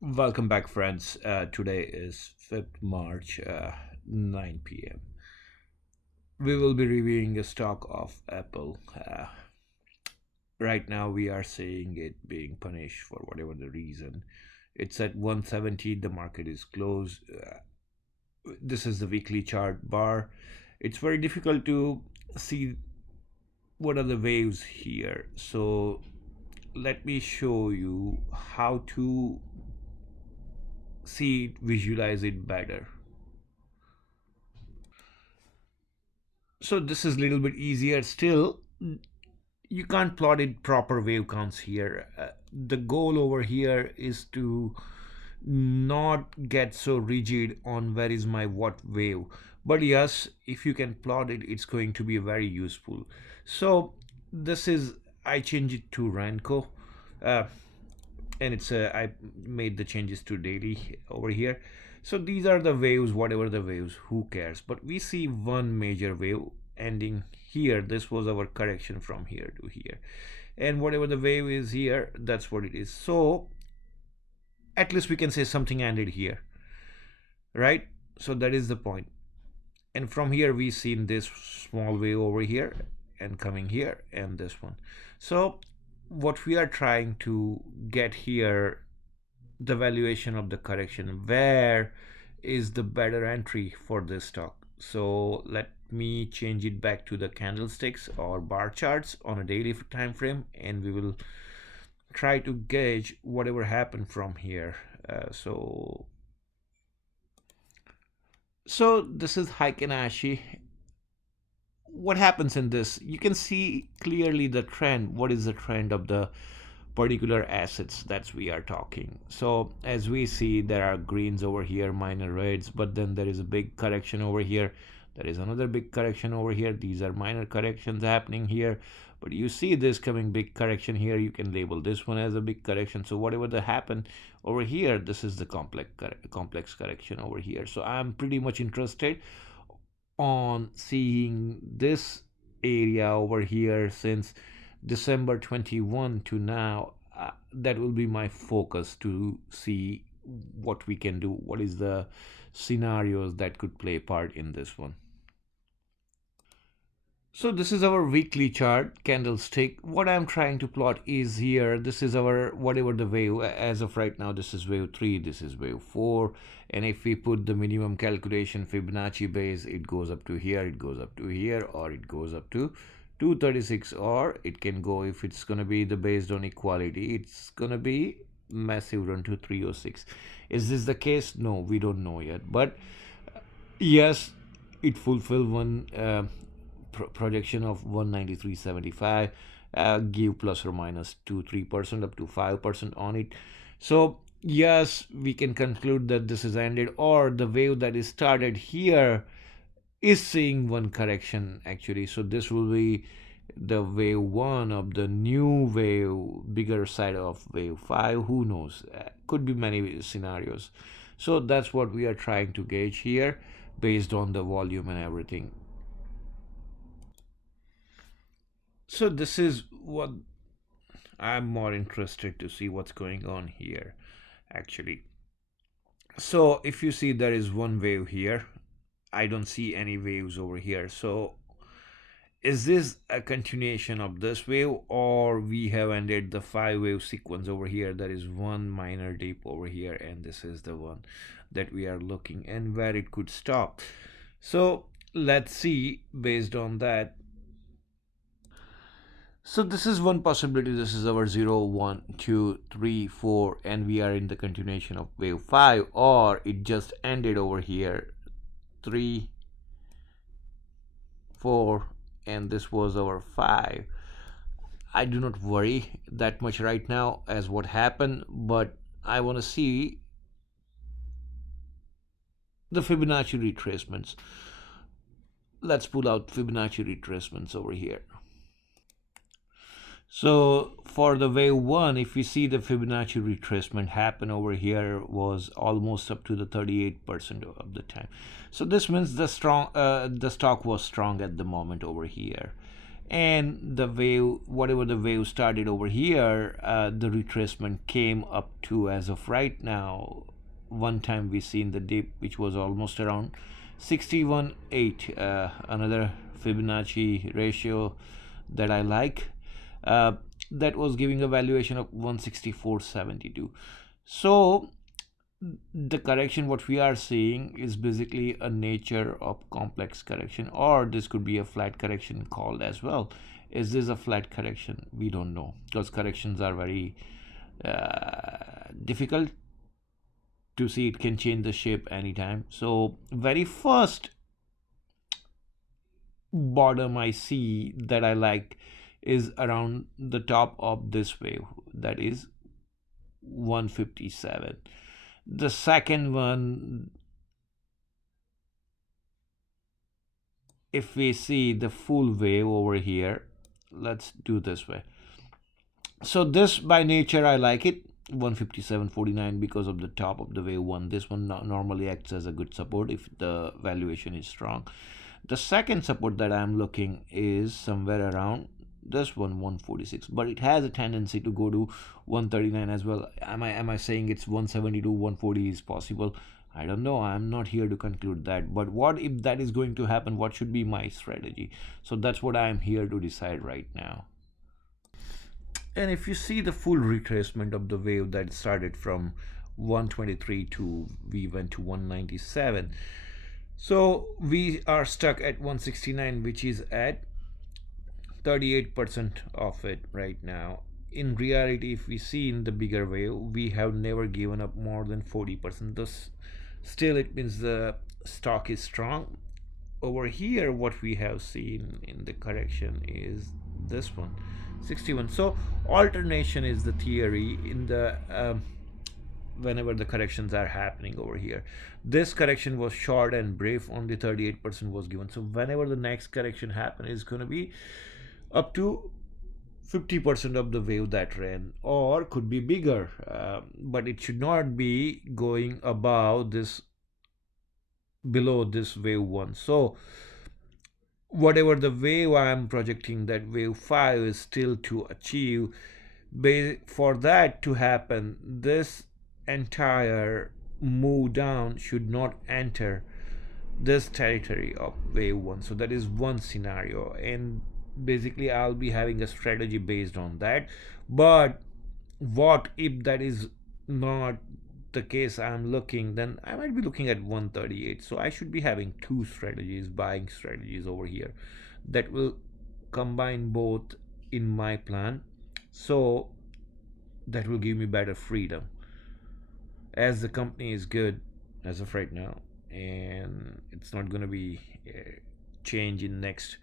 Welcome back, friends. Today is 5th March, 9 p.m. We will be reviewing a stock of Apple. Right now, we are seeing it being punished for whatever the reason. It's at 170, the market is closed. This is the weekly chart bar. It's very difficult to see what are the waves here. So, let me show you how to see it, visualize it better. So this is a little bit easier. Still, you can't plot it proper wave counts here. The goal over here is to not get so rigid on where is my what wave. But yes, if you can plot it, it's going to be very useful. So this is, I change it to Ranco. uh, and it's I made the changes to daily over here. So these are the waves, whatever the waves, who cares. But we see one major wave ending here. This was our correction from here to here, and whatever the wave is here, that's what it is. So at least we can say something ended here, right? So that is the point. And from here we seen this small wave over here and coming here and this one. So what we are trying to get here, the valuation of the correction, where is the better entry for this stock. So let me change it back to the candlesticks or bar charts on a daily time frame, and we will try to gauge whatever happened from here. So this is Heiken-Ashi. What happens in this? You can see clearly the trend. What is the trend of the particular assets that we are talking? So as we see, there are greens over here, minor reds, but then there is a big correction over here. There is another big correction over here. These are minor corrections happening here, but you see this coming big correction here. You can label this one as a big correction. So whatever that happened over here, this is the complex correction over here. So I'm pretty much interested on seeing this area over here since December 21 to now. That will be my focus to see what we can do, what is the scenarios that could play part in this one. So this is our weekly chart candlestick. What I'm trying to plot is here. This is our whatever the wave as of right now. This is wave 3. This is wave 4. And if we put the minimum calculation Fibonacci base, it goes up to here. It goes up to here, or it goes up to 236, or it can go, if it's gonna be the based on equality, it's gonna be massive run to 306. Is this the case? No, we don't know yet. But yes, it fulfilled one projection of 193.75, give plus or minus 2-3% up to 5% on it. So yes, we can conclude that this is ended, or the wave that is started here is seeing one correction actually. So this will be the wave 1 of the new wave, bigger side of wave 5. Who knows, could be many scenarios. So that's what we are trying to gauge here based on the volume and everything. So this is what I'm more interested to see what's going on here actually. So if you see, there is one wave here. I don't see any waves over here. So is this a continuation of this wave, or we have ended the 5 wave sequence over here? There is one minor dip over here, and this is the one that we are looking and where it could stop. So let's see based on that. So this is one possibility. This is our 0, 1, 2, 3, 4, and we are in the continuation of wave 5, or it just ended over here, 3, 4, and this was our 5. I do not worry that much right now as what happened, but I want to see the Fibonacci retracements. Let's pull out Fibonacci retracements over here. So for the wave 1, if we see the Fibonacci retracement happen over here, was almost up to the 38% of the time. So this means the stock was strong at the moment over here. and the wave, whatever the wave started over here, the retracement came up to, as of right now, one time we seen the dip which was almost around 61.8, another Fibonacci ratio that I like, uh, that was giving a valuation of 164.72. So the correction what we are seeing is basically a nature of complex correction, or this could be a flat correction called as well. Is this a flat correction? We don't know, because corrections are very difficult to see. It can change the shape anytime. So very first bottom I see that I like is around the top of this wave, that is 157. The second one, if we see the full wave over here, let's do this way. So this by nature I like it, 157.49, because of the top of the wave one. This one normally acts as a good support if the valuation is strong. The second support that I'm looking is somewhere around this one, 146, but it has a tendency to go to 139 as well. Am I saying it's 170 to 140 is possible? I don't know. I'm not here to conclude that. But what if that is going to happen? What should be my strategy? So that's what I'm here to decide right now. And if you see the full retracement of the wave that started from 123 to we went to 197, so we are stuck at 169, which is at 38% of it right now. In reality, if we see in the bigger wave, we have never given up more than 40%. Thus, still it means the stock is strong. Over here, what we have seen in the correction is this one, 61. So alternation is the theory in the whenever the corrections are happening over here. This correction was short and brief, only 38% was given. So whenever the next correction happens, it's going to be up to 50% of the wave that ran, or could be bigger, but it should not be going above this, below this wave one. So whatever the wave I am projecting, that wave 5 is still to achieve. For that to happen, this entire move down should not enter this territory of wave 1. So that is one scenario, and basically I'll be having a strategy based on that. But what if that is not the case I'm looking, then I might be looking at 138. So I should be having two strategies, buying strategies over here, that will combine both in my plan. So that will give me better freedom, as the company is good as of right now, and it's not going to be change in next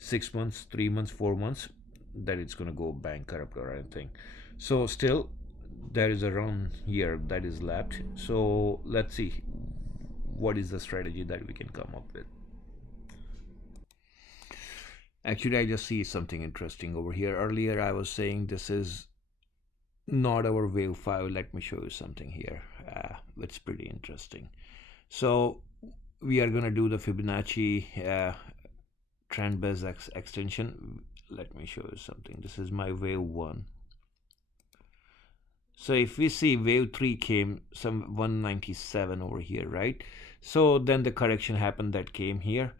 6 months, 3 months, 4 months, that it's going to go bankrupt or anything. So still there is a run here that is left. So let's see what is the strategy that we can come up with. Actually, I just see something interesting over here. Earlier I was saying this is not our wave 5. Let me show you something here. It's pretty interesting. So we are going to do the Fibonacci trend based extension. Let me show you something. This is my wave 1. So if we see wave 3 came some 197 over here, right? So then the correction happened that came here,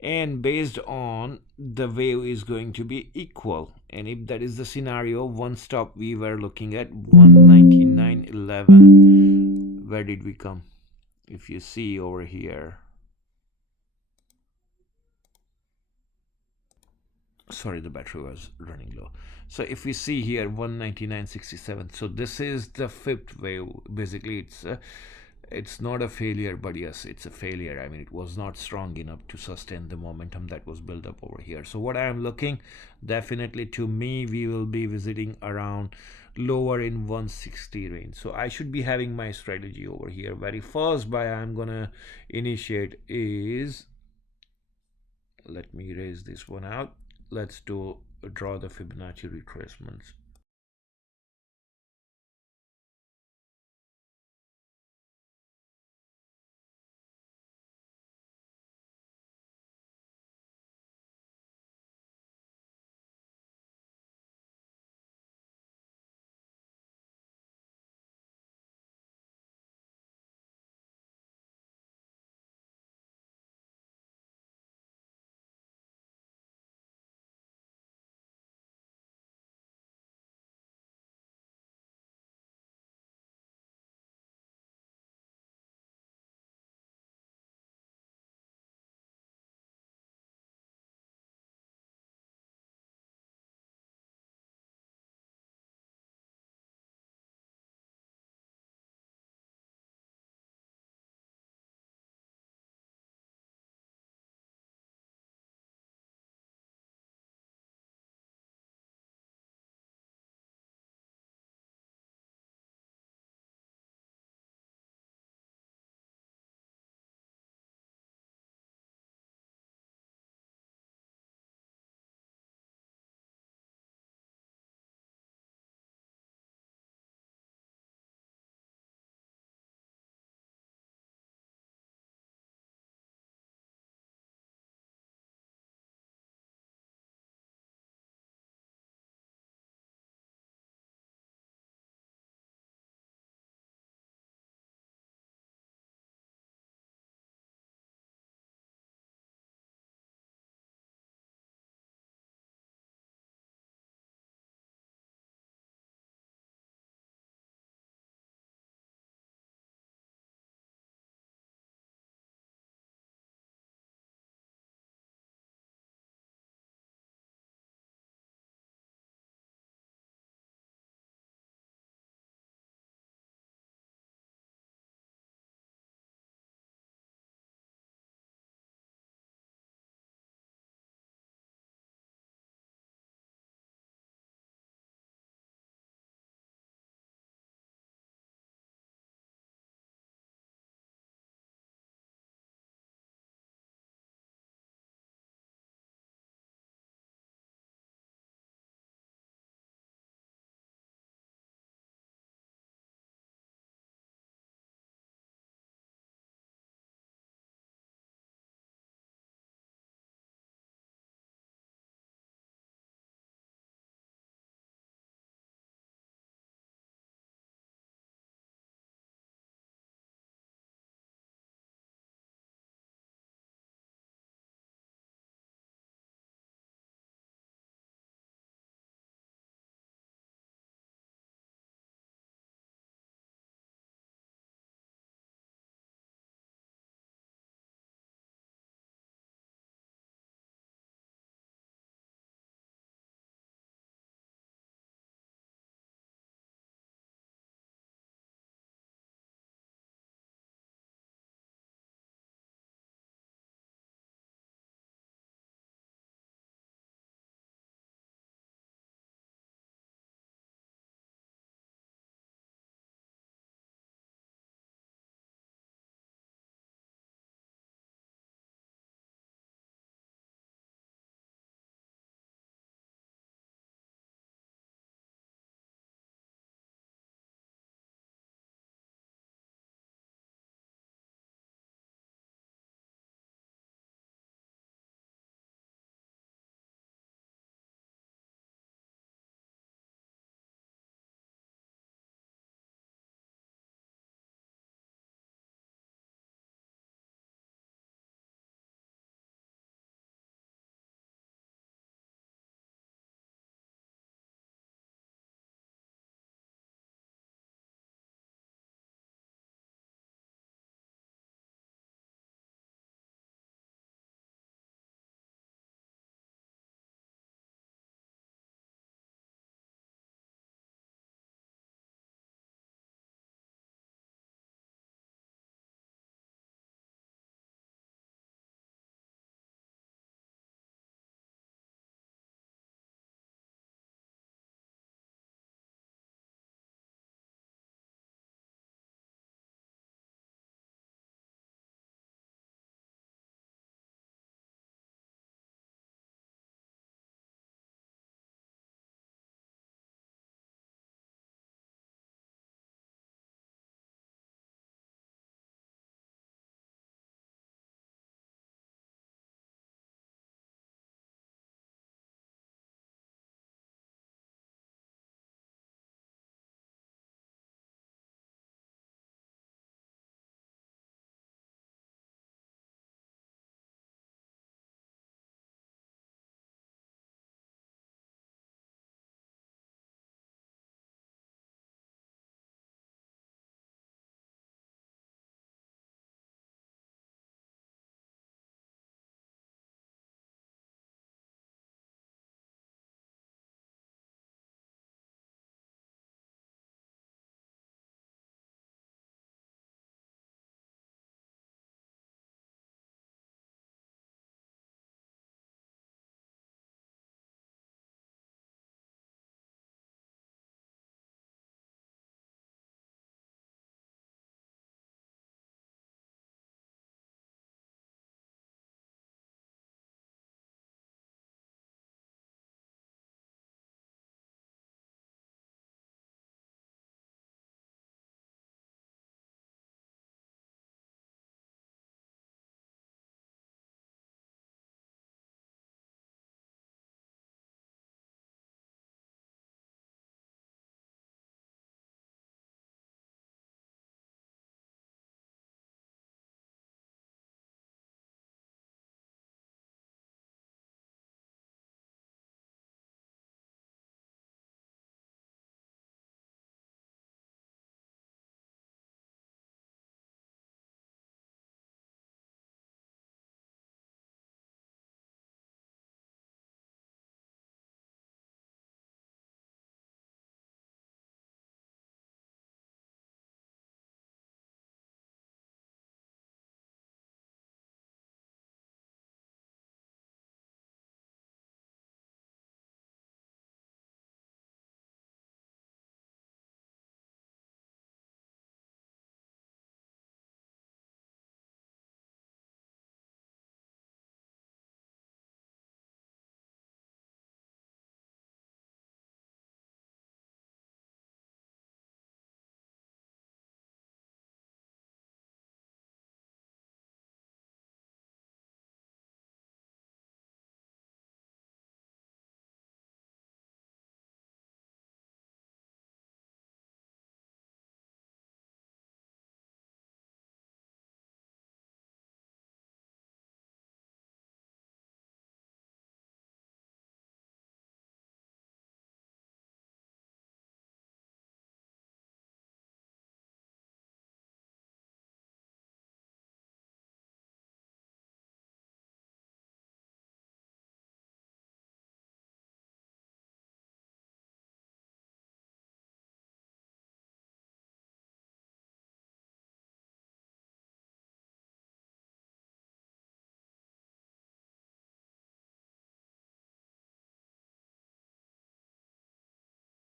and based on the wave is going to be equal, and if that is the scenario, one stop we were looking at 199.11. Where did we come? If you see over here, sorry, the battery was running low. So if we see here 199.67, so this is the fifth wave. Basically it's not a failure, but yes, it's a failure. I mean, it was not strong enough to sustain the momentum that was built up over here. So what I am looking, definitely to me, we will be visiting around lower in 160 range. So I should be having my strategy over here. Very first buy I'm gonna initiate is, let me erase this one out. Let's draw the Fibonacci retracements.